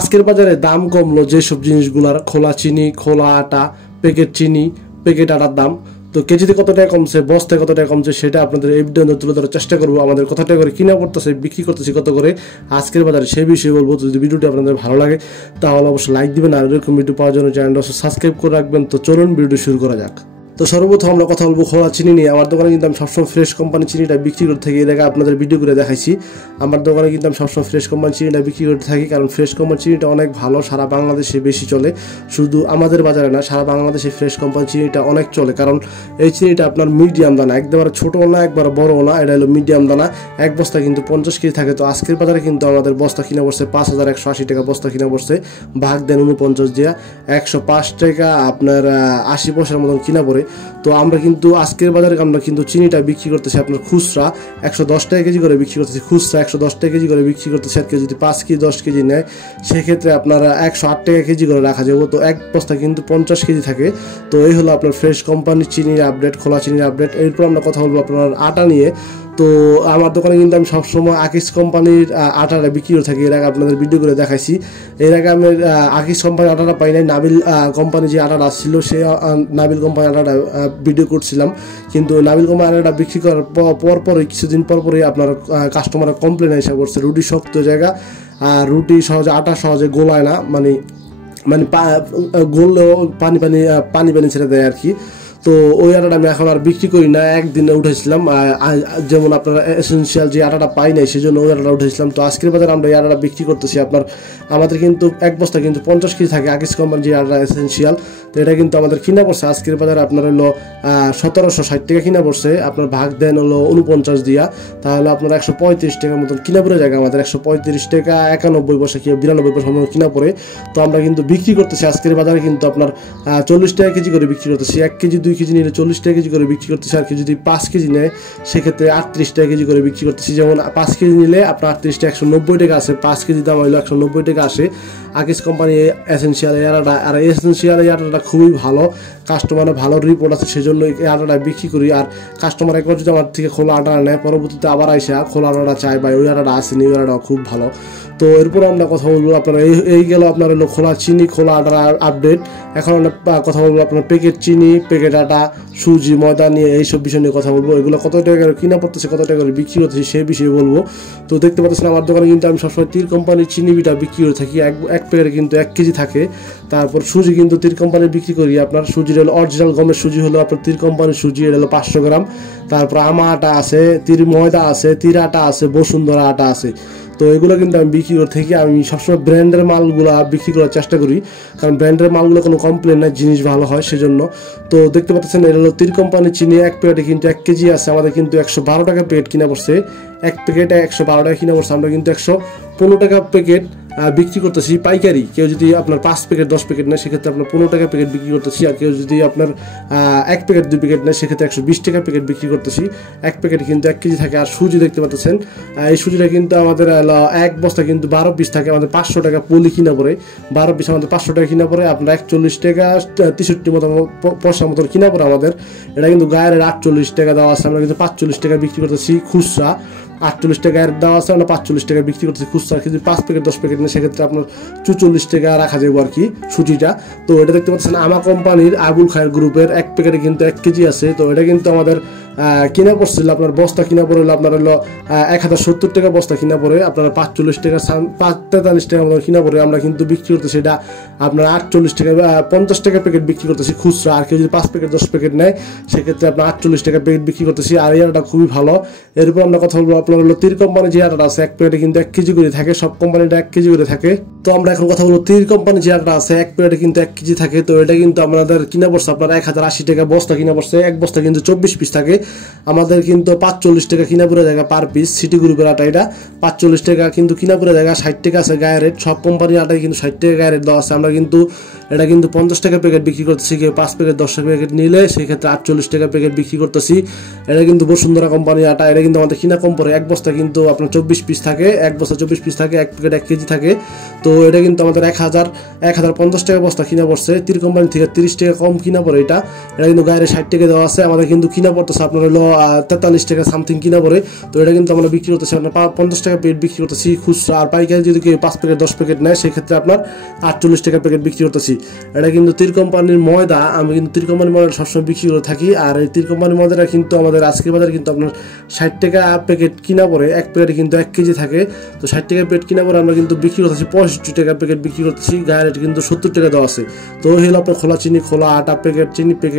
আজকের বাজারে দাম কমলো যেসব জিনিসগুলার, খোলা চিনি, খোলা আটা, প্যাকেট চিনি, প্যাকেট আটার দাম তো কেজিতে কত টাকা কমছে, বস্তায় কত টাকা কমছে সেটা আপনাদের এই ভিডিওতে তুলে ধরার চেষ্টা করবো। আমাদের কত টাকা করে কিনা পড়তেছে, বিক্রি করতেছি কত করে আজকের বাজারে সেই বিষয়ে বলবো। যদি ভিডিওটি আপনাদের ভালো লাগে তাহলে অবশ্যই লাইক দিবেন, আর এরকম ভিডিও পাওয়ার জন্য চ্যানেলটা সাবস্ক্রাইব করে রাখবেন। তো চলুন ভিডিও শুরু করা যাক। তো সর্বপ্রথম আমরা কথা বলবো খোলা চিনি নিয়ে। আমার দোকানে কিন্তু আমি সবসময় ফ্রেশ কোম্পানি চিনিটা বিক্রি করতে থাকি, এর আগে আপনাদের ভিডিও করে দেখাইছি। আমার দোকানে কিন্তু আমি সবসময় ফ্রেশ কোম্পানি চিনিটা বিক্রি করতে থাকি, কারণ ফ্রেশ কোম্পানি চিনিটা অনেক ভালো, সারা বাংলাদেশে বেশি চলে, শুধু আমাদের বাজারে না সারা বাংলাদেশে ফ্রেশ কোম্পানি চিনিটা অনেক চলে। কারণ এই চিনিটা আপনার মিডিয়াম দানা, একবারে ছোটও না একবারে বড়ও না, এটা হলো মিডিয়াম দানা। এক বস্তা কিন্তু 50 কেজি থাকে। তো আজকের বাজারে কিন্তু আমাদের বস্তা কিনা পড়ছে 5180 টাকা বস্তা কিনা পড়ছে, ভাগ দেন 49 দিয়া 105 টাকা আপনার 80 পয়সার মতন কিনা পড়ে। তো আমরা কিন্তু আজকের বাজারে আমরা কিন্তু চিনিটা বিক্রি করতেছি আপনার খুচরা 110 টাকা কেজি করে বিক্রি করতেছি, খুচরা 110 টাকা কেজি করে বিক্রি করতেছি। আর কেউ যদি 5 কেজি 10 কেজি নেয় সেক্ষেত্রে আপনারা 108 টাকা কেজি করে রাখা যাবে। তো এক বস্তা কিন্তু 50 কেজি থাকে। তো এই হলো আপনার ফ্রেশ কোম্পানির চিনির আপডেট, খোলা চিনির আপডেট। এরপর আমরা কথা বলবো আপনার আটা নিয়ে। তো আমার দোকানে কিন্তু আমি সবসময় আকিস কোম্পানির আটাটা বিক্রি করে থাকি, এর আগে আপনাদের ভিডিও করে দেখাইছি। এর আগে আমি আকিস কোম্পানির আটাটা পাই নাই, নাবিল কোম্পানি যে আটাটা আসছিল সে নাবিল কোম্পানির আটাটা ভিডিও করছিলাম। কিন্তু নাবিল কোম্পানির আটাটা বিক্রি করার পরপরই কিছুদিন পরপরই আপনার কাস্টমারের কমপ্লেন এসে পড়ছে রুটি শক্ত জায়গা, আর রুটি সহজে আটা সহজে গোলায় না, মানে গোললেও পানি পানি ছেড়ে দেয় আর কি। তো ওই আটাটা আমি এখন আর বিক্রি করি না, একদিনে উঠেছিলাম। যেমন আপনারা এসেনশিয়াল যে আটাটা পাই নাই সেজন্য ওই আটাটা উঠেছিলাম। তো আজকের বাজারে আমরা এই আটাটা বিক্রি করতেছি আপনার, আমাদের কিন্তু এক বস্তা কিন্তু 50 কেজি থাকে আকিস কোম্পানি যে আটা এসেনশিয়াল। তো এটা কিন্তু আমাদের কিনা পড়ছে আজকের বাজারে আপনার হলো 1760 টাকা কিনা পড়ছে, আপনার ভাগ দেন হলো 49 দিয়া, তাহলে আপনার 135 টাকার মতন কিনা পড়ে যায়। আমাদের 135 টাকা 91 পয়সা কি 92 পয়সার মতন কিনা পড়ে। তো আমরা কিন্তু বিক্রি করতেছি আজকের বাজারে কিন্তু আপনার 40 টাকা কেজি করে বিক্রি করতেছি। 1 কেজি 2 কেজি নিলে 40 টাকা কেজি করে বিক্রি করতেছি, আর কেউ যদি 5 কেজি নেয় সেক্ষেত্রে 38 টাকা কেজি করে বিক্রি করতেছি। যেমন 5 কেজি নিলে আপনার 38 টাকা 190 টাকা আসে, 5 কেজি দাম হইলো 190 টাকা আসে আকিস কোম্পানি এসেনশিয়াল এই আটাটা। আর এসেনশিয়াল এই আটাটা খুবই ভালো, কাস্টমারের ভালো রিপোর্ট আছে, সেজন্য এই আটাটা বিক্রি করি। আর কাস্টমার একবার যদি আমার থেকে খোলা আটা নেয় পরবর্তীতে আবার আইসা খোলা আটাটা চায়, বা ওই আটাটা আসেনি, ওই আটাটা খুব ভালো। তো এরপর আমরা কথা বলবো আপনার এই গেল আপনার হলো খোলা চিনি, খোলা আটার আপডেট। এখন আমরা কথা বলবো আপনার প্যাকেট চিনি, প্যাকেট আটা, সুজি, ময়দা নিয়ে এইসব বিষয় নিয়ে কথা বলবো। এগুলো কত টাকা করে কিনা পড়তেছে, কত টাকা করে বিক্রি করতেছে সেই বিষয়ে বলবো। তো দেখতে পাচ্ছেন আমার দোকানে কিন্তু আমি সবসময় তীর কোম্পানির চিনি বিটা বিক্রি করে থাকি, এক প্যাকেটে কিন্তু 1 কেজি থাকে। তারপর সুজি কিন্তু তীর কোম্পানির বিক্রি করি আপনার, সুজির হলো অরিজিনাল গমের সুজি হলো আপনার তীর কোম্পানির সুজি, এটা হলো 500 গ্রাম। তারপর আমা আটা আছে, তীর ময়দা আছে, তীর আটা আছে, বসুন্ধরা আটা আছে। তো এগুলো কিন্তু আমি বিক্রি করে থাকি। আমি সবসময় ব্র্যান্ডের মালগুলো বিক্রি করার চেষ্টা করি, কারণ ব্র্যান্ডের মালগুলো কোনো কমপ্লেন নাই, জিনিস ভালো হয় সেজন্য। তো দেখতে পাচ্ছেন এটা হলো তীর কোম্পানির চিনি, এক প্যাকেটে কিন্তু 1 কেজি আছে, আমাদের কিন্তু 112 টাকা প্যাকেট কিনা পড়ছে, এক প্যাকেটে 112 টাকা কিনা পড়ছে। আমরা কিন্তু 115 টাকা প্যাকেট বিক্রি করতেছি পাইকারি। কেউ যদি আপনার 5 প্যাকেট 10 প্যাকেট নেয় সেক্ষেত্রে আপনার 15 টাকা প্যাকেট বিক্রি করতেছি। আর কেউ যদি আপনার 1 প্যাকেট 2 প্যাকেট নেয় সেক্ষেত্রে 120 টাকা প্যাকেট বিক্রি করতেছি। এক প্যাকেট কিন্তু 1 কেজি থাকে। আর সুজি দেখতে পাচ্ছেন, এই সুজিটা কিন্তু আমাদের এক বস্তা কিন্তু 12 পিস থাকে, আমাদের 500 টাকা পলি কিনা পড়ে, 12 পিস আমাদের 500 টাকা কিনা পড়ে, আপনার 41 টাকা 63 মতো পয়সার মতন কিনা পড়ে আমাদের। এটা কিন্তু গায়ের 48 টাকা দেওয়া আছে, আমরা কিন্তু 45 টাকা বিক্রি করতেছি খুচরা। 48 টাকার দেওয়া আছে, আমরা 45 টাকা বিক্রি করতেছি খুচরা। কিন্তু 5 প্যাকেট 10 প্যাকেট নেই সেক্ষেত্রে আপনার 44 টাকা রাখা যাবে আর কি সুজিটা। তো এটা দেখতে পাচ্ছেন আমা কোম্পানির আবুল খায়ের গ্রুপের, এক প্যাকেটে কিন্তু 1 কেজি আছে। তো এটা কিন্তু আমাদের কিনা পড়ছিল আপনার বস্তা কিনা পড়ে হলো আপনার হলো 1070 টাকা বস্তা কিনা পড়ে, আপনার 45 টাকা 43 টাকা মতো কিনা পড়ে। আমরা কিন্তু বিক্রি করতেছি এটা আপনার 48 টাকা 50 টাকা প্যাকেট বিক্রি করতেছি খুচরা। আর কেউ যদি 5 প্যাকেট 10 প্যাকেট নেয় সেক্ষেত্রে আপনার 48 টাকা প্যাকেট বিক্রি করতেছি। আর এই আটাটা খুবই ভালো। এরপর আমরা কথা বলবো আপনার হলো তীর কোম্পানি যে আটাটা আছে, এক প্যাকেটে কিন্তু 1 কেজি করে থাকে, সব কোম্পানিটা 1 কেজি করে থাকে। তো আমরা এখন কথা বলবো তীর কোম্পানি যে আটাটা আছে, এক প্যাকেটে কিন্তু 1 কেজি থাকে। তো এটা কিন্তু আমাদের কিনা পড়ছে আপনার 1080 টাকা বস্তা কিনা পড়ছে, এক বস্তা কিন্তু 24 পিস থাকে, আমাদের কিন্তু 45 টাকা কিনা পড়ে জায়গা পার পিস। সিটি গ্রুপের আটা এটা 45 টাকা কিন্তু কিনা পড়ে জায়গা, 60 টাকা আছে গায়ে রেট। সব কোম্পানির আটাই কিন্তু 60 টাকা গায়ে রেট দেওয়া আছে। আমরা কিন্তু এটা কিন্তু 50 টাকা প্যাকেট বিক্রি করতেছি, কেউ 5 প্যাকেট 10 টাকা প্যাকেট নিলে সেক্ষেত্রে 48 টাকা প্যাকেট বিক্রি করতেছি। এটা কিন্তু বসুন্ধরা কোম্পানির আটা, এটা কিন্তু আমাদের কিনা কম পড়ে। এক বস্তা কিন্তু আপনার 24 পিস থাকে, এক বস্তা 24 পিস থাকে, এক প্যাকেট 1 কেজি থাকে। তো এটা কিন্তু আমাদের 1050 টাকা বস্তা কিনা পড়ছে, তীর কোম্পানি থেকে 30 টাকা কম কিনা পড়ে। এটা কিন্তু গায়ে 60 টাকা দেওয়া আছে, আমাদের কিন্তু কিনা পড়তেছে আপনার হলো 43 টাকা সামথিং কিনা পড়ে। তো এটা কিন্তু আমরা বিক্রি করতেছি আপনার 50 টাকা প্যাকেট বিক্রি করতেছি খুচরা, আর পাইকারি যদি কেউ 5 প্যাকেট 10 প্যাকেট নেয় সেক্ষেত্রে আপনার 48 টাকা প্যাকেট বিক্রি করতেছি। এটা কিন্তু তীর কোম্পানির ময়দা, আমি কিন্তু তীর কোম্পানির ময়দা সবসময় বিক্রি করে থাকি। আর এই তীর কোম্পানির ময়দাটা কিন্তু আমাদের আজকের বাজারে কিন্তু আপনার 60 টাকা প্যাকেট কিনা পড়ে, এক প্যাকেটে কিন্তু 1 কেজি থাকে। তো 60 টাকা প্যাকেট কিনা পড়ে আমরা কিন্তু বিক্রি করতেছি 65 টাকা প্যাকেট বিক্রি করতেছি, গায়ে রেট কিন্তু 70 টাকা দেওয়া আছে। তো হলো আপনার খোলা চিনি, খোলা আটা প্যাকেট, চিনি প্যাকেট